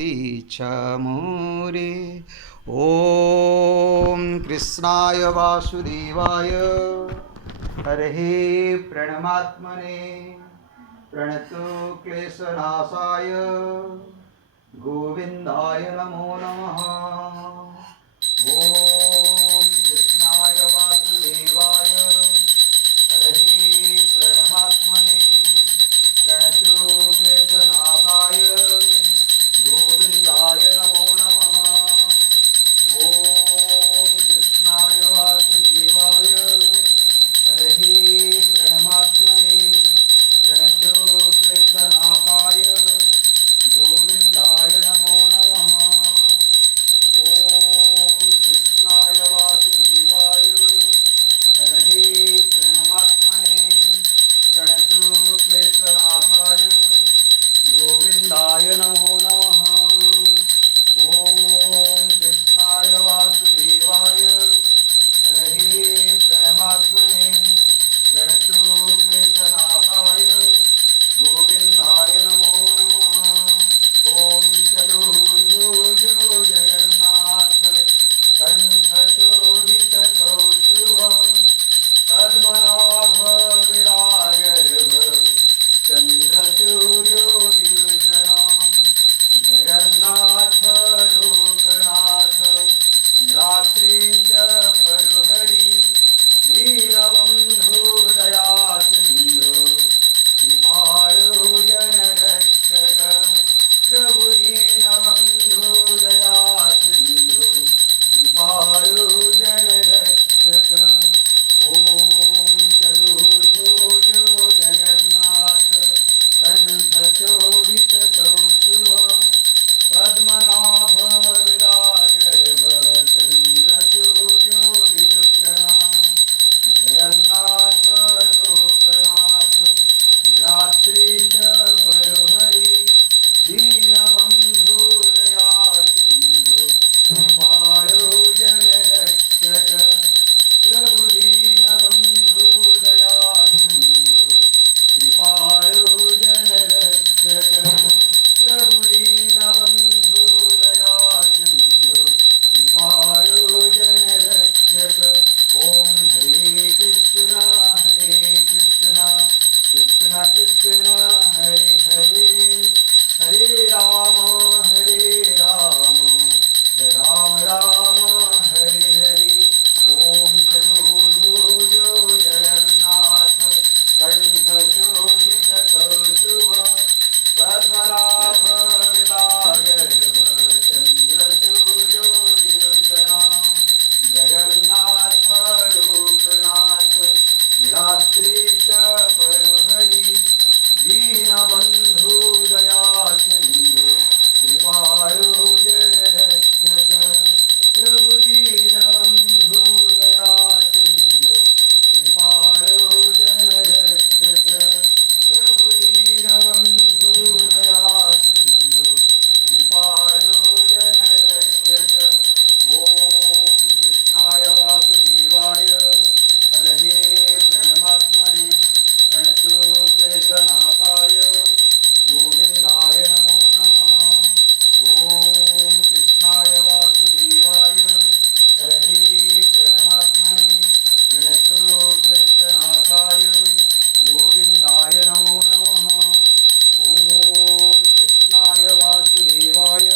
इच्छा मोरे। ओम कृष्णाय वासुदेवाय हरे प्रणमात्मने प्रणतो क्लेशनाशाय गोविंदाय नमो नमः। ओम कृष्णाय वासुदेवाय हरे प्रणमात्मने प्रणतो क्लेशनाशाय गोविंदाय नमो नमः। ओम कृष्णाय वासुदेवाय हरे प्रणमात्मने प्रणतो क्लेशनाशाय गोविंदाय नमो नमः। ओम कृष्णाय वासुदेवाय हरे प्रणमात्मने प्रणतो क्लेशनाशाय गोविंदाय नमो नमः। ओम कृष्णाय वासुदेवाय हरे प्रणमात्मने प्रणतो क्लेशनाशाय गोविंदाय नमो नमः। ओम चतुर्भुजो जगन्नाथ कंठशोभितकौस्तुभ पद्मनाभ विरागर्भ चंद्रसूर्यो विलोचन जगन्नाथ लोकनाथ रात्रीच परुहरि दीनबन्धु दयासिन्धु कृपाळु जनरक्षक प्रभु दीनबन्धु दयासिन्धु कृपाळु जनरक्षक। ओम चतुर्भुजो जगन्नाथ कंठशोभितकौस्तुभ पद्मनाभ विरागर्भ चंद्रसूर्यो विलोचन जगन्नाथ लोकनाथ रात्रीश परुहरि दीनबन्धु दयासिन्धु कृपाळु जनरक्षक प्रभु दीनबन्धु दयासिन्धु कृपाळु जनरक्षक प्रभु दीनबन्धु दयासिन्धु कृपाळु जनरक्षक। ओम हरे कृष्ण कृष्ण कृष्ण हरे हरे हरे राम राम राम हरे हरे। ओम चतुर्भुजो जगन्नाथ कंठशोभितकौस्तुभ पद्मनाभ विरागर्भ चंद्रसूर्यो विलोचन जगन्नाथ लोकनाथ रात्रीश परुहरि दीनबन्धु दयासिन्धु कृपाळु जनरक्षक प्रभु दीनबन्धु दयासिन्धु कृपाळु जनरक्षक प्रभु दीनबन्धु दयासिन्धु कृपाळु जनरक्षक। ओम कृष्णाय वासुदेवाय हरे प्रणमात्मने प्रणतो क्लेशनाशाय गोविंदाय नमो नमः। ओम कृष्णाय वासुदेवाय हरे प्रणमात्मने प्रणतो क्लेशनाशाय गोविंदाय नमो नमः। ओम कृष्णाय वासुदेवाय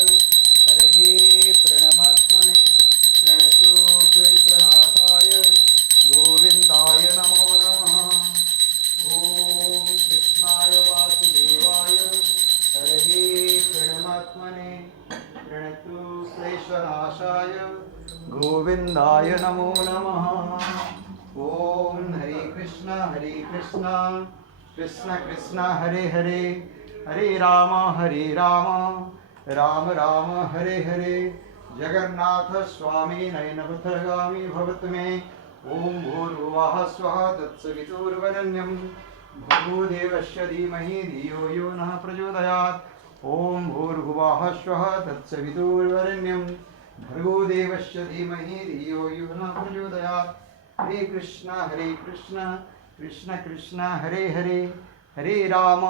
हरे प्रणमात्मने प्रणतो क्लेशनाशाय गोविंदाय नमो नमः। ओम कृष्णाय वासुदेवाय हरे प्रणमात्मने प्रणतो क्लेशनाशाय गोविंदाय नमो नमः। ओम हरे कृष्ण कृष्ण कृष्ण हरे हरे हरे राम राम राम हरे हरे। जगन्नाथ स्वामी नयनपथगामी भवतु मे। ओम भूर्भुवः स्वः तत्सवितुर्वरेण्यं भर्गो देवस्य धीमहि धियो यो नः प्रचोदयात्। ओम भूर्भुवः स्वः तत्सवितुर्वरेण्यं भर्गो देवस्य धीमहि धियो यो नः प्रचोदयात्। हरे कृष्ण कृष्ण कृष्ण हरे हरे हरे राम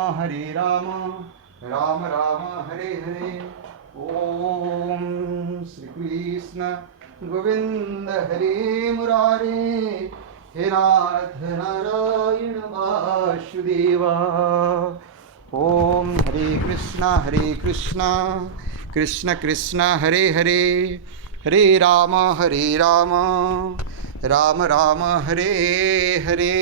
राम राम हरे हरे। कृष्ण गोविंद हरे मुरारे हे नाथ नारायण वासुदेवा। ओम हरे कृष्णा कृष्ण कृष्ण हरे हरे, हरे राम राम राम हरे हरे।